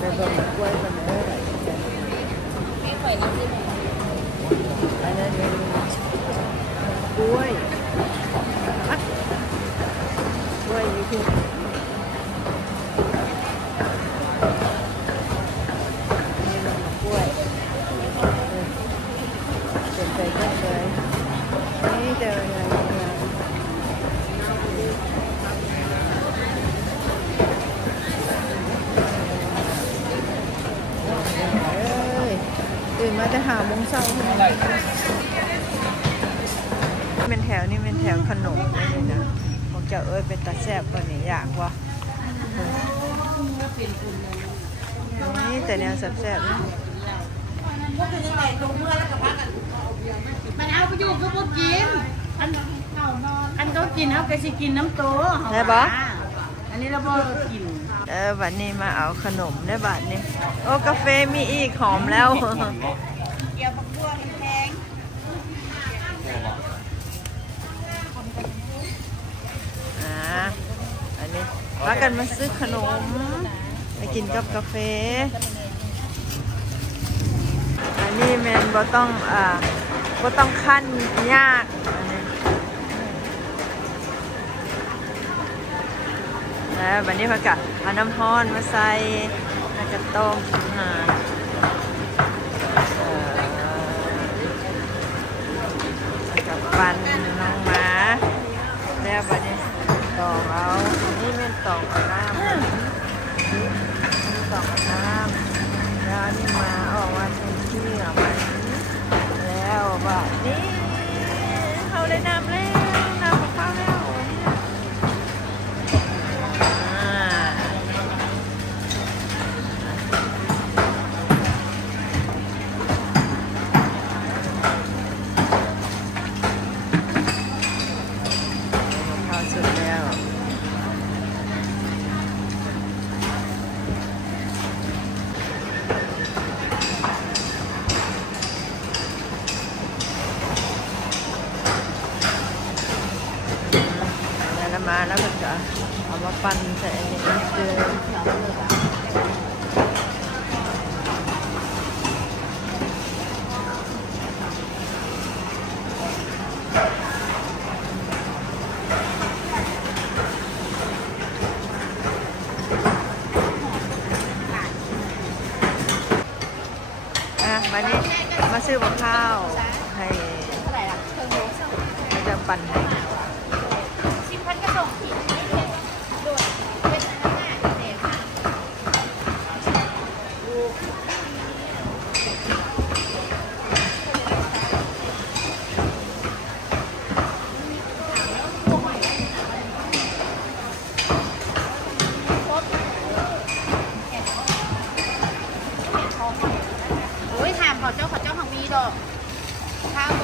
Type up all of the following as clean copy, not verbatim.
ไปเบิ่งกล้วยกันเด้อไม่ค่อยรับได้อันนั้นกล้วยกล้วยนี่คือนี่มันกล้วยเป็นไปกันเลยนี่เจอไงตื่นมาจะหาโมงเช้าเป็นแถวนี่เป็นแถวขนมนี่นะผมจะเป็นตาแซ่บกว่านี้อยากว่านี่แต่แนวแซ่บๆนะมันเอาไปอยู่ก็พวกกินอันก็กินเอาไปสิกินน้ำโตได้ปะอันนี้เราบ่กินบัดนี้มาเอาขนมได้บัดนี้โอ้กาแฟมีอีกหอมแล้วเกี่ยวกับพวกมันแพงอันนี้พากันมาซื้อขนมไปกินกับกาแฟอันนี้แมนบ่ต้องขั้นยากแล้ววันนี้พากะเอาน้ำร้อนมาใส่แล้วก็ต้มกับปั่นน้องหมาแล้ววันนี้ตอกเอานี่เป็นตอกน้ำตอกน้ำแล้วนี่มาออกมาเป็นที่ออกมาแล้วว่านี่เขาได้น้ำแล้วน้ำของเขาแล้วมาแล้วก็จะเอามาปั่นใส่ในนี้คือวันนี้มาซื้อกับข้าวให้จะปั่นให้ขอเจ้าของมีดอกข้าวโบ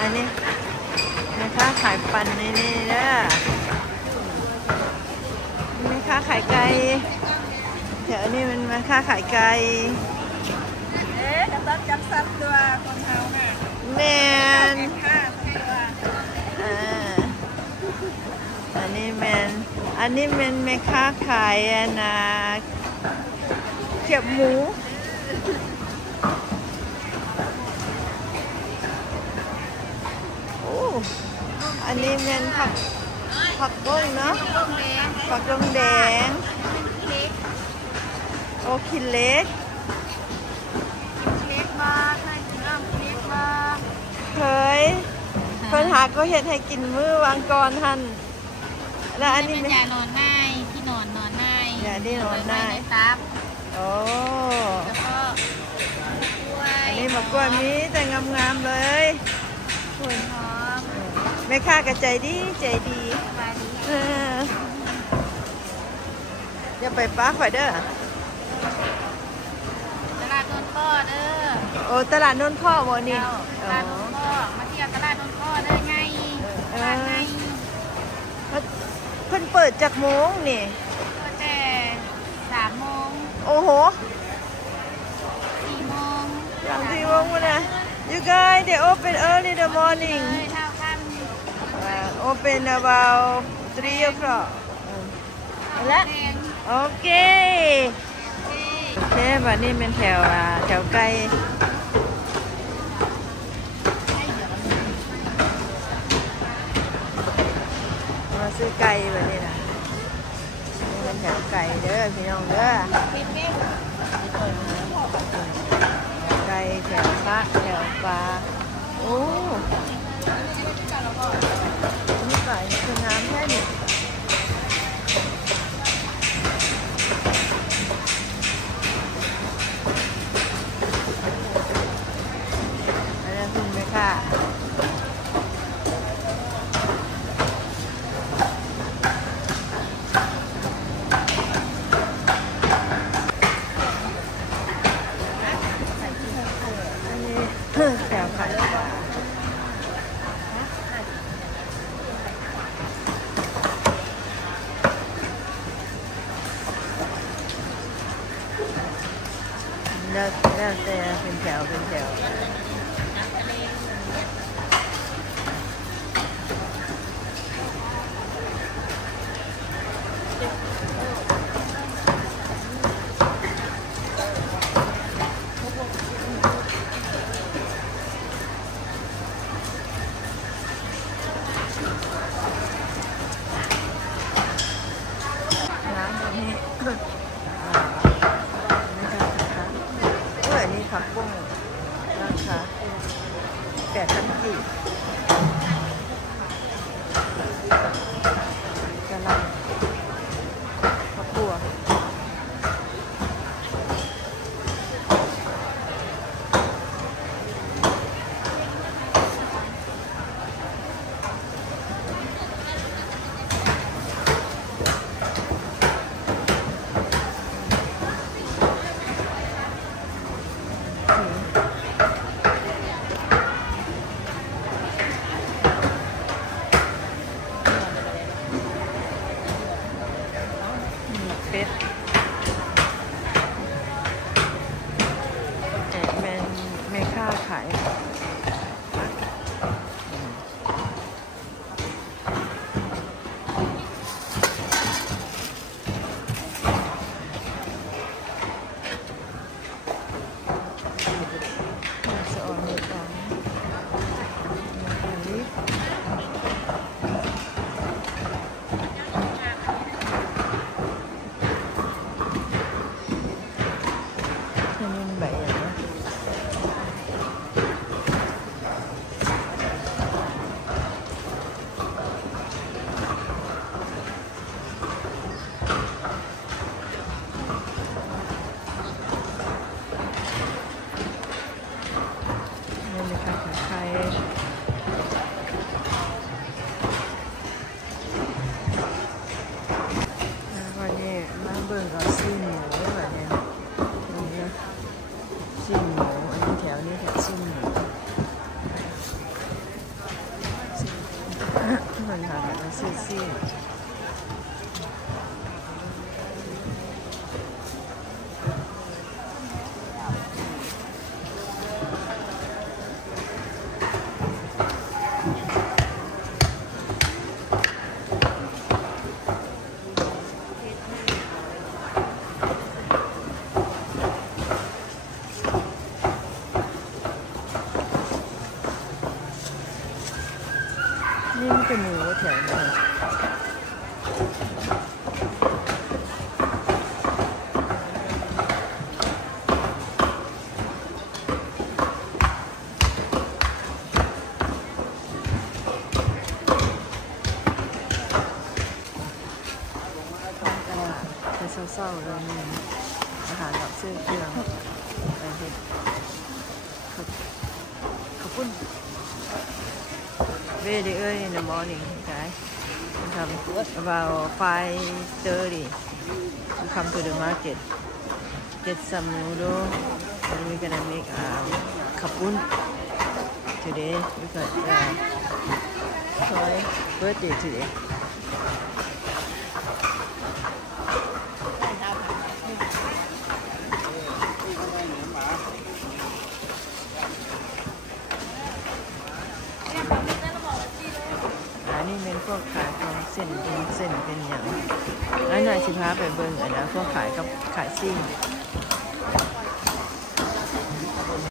อันนี้แม่ค้าขายปันนี่เด้อแม่ค้าขายไก่แถวนี้มันมาค้าขายไก่กระตับจับซับตัวคนเฮาน่ะแมนอันนี้แมนแม่ค้าขายนะเขียบหมูโอ้อันนี้แมนผักก้งเนาะผักดงแดงโอ้คิดเล็กมาใช่เริ่มเล็กมาเคยคนหาก็เห็ดให้กินมื้อวางก่อนท่านแล้วอันนี้อย่านอนง่ายที่นอนง่ายอย่าที่นอนง่ายซับโอ้แล้วก็อันนี้มะกรูดมีแต่งามๆเลยสวยหอมแม่ค้าก็ใจดีอย่าไปป้าข่อยเด้อตลาดนนท์พ่อเด้อโอ้ตลาดนนท์พ่อโมนี่ตลาดนนท์พ่อมาเที่ยวตลาดนนท์พ่อเด้อไงเพิ่นเปิดจากโมงนี่แต่ อ้โห 4 โมง หลัง4 โมงวะนะ You guys they open early in the morning เลยเท่ากัน open about 3 o'clock แล้ว โอเคโอเควันนี้เป็นแถวแถวไกลมาซื้อไก่แบบนี้นะนี่เป็นแถวไก่เด้อพี่น้องเด้อไก่แถวพระแถวปลาโอ้นี่ไก่คือน้ำแค่นี้อันนั้นคุณไหมค่ะแถวขายปลาแล้วแต่เป็นแถวเป็นแถวร้านตรงนี้อันนี้ผักบุ้งราคา8,000 กีบกะหล่ำผักบัวเป็ดแม่ค้าขายสะออนเนื้อตังอันนี้ใบอย่างนี้นี่เลยค่ะของไทยวันนี้มาเบิ่งเอาซีนหมูแบบนี้นะซีนหมูอันนี้แถวนี้แถวซีนหมูมันทำแบบซีนนี่มันจะหมูแถวนี้จะเศร้าๆเลยนี่อาหารแบบซื้อเครื่องไปเห็ดขอบคุณvery early in the morning guys about 5:30 we come to the market get some noodle and we're gonna make kapun today because Troy's birthday today พวกขายของเส้นเป็นอย่างอันไหนสิพาไปเบิ่งอันนั้นพวกขายกับขายซิ่ง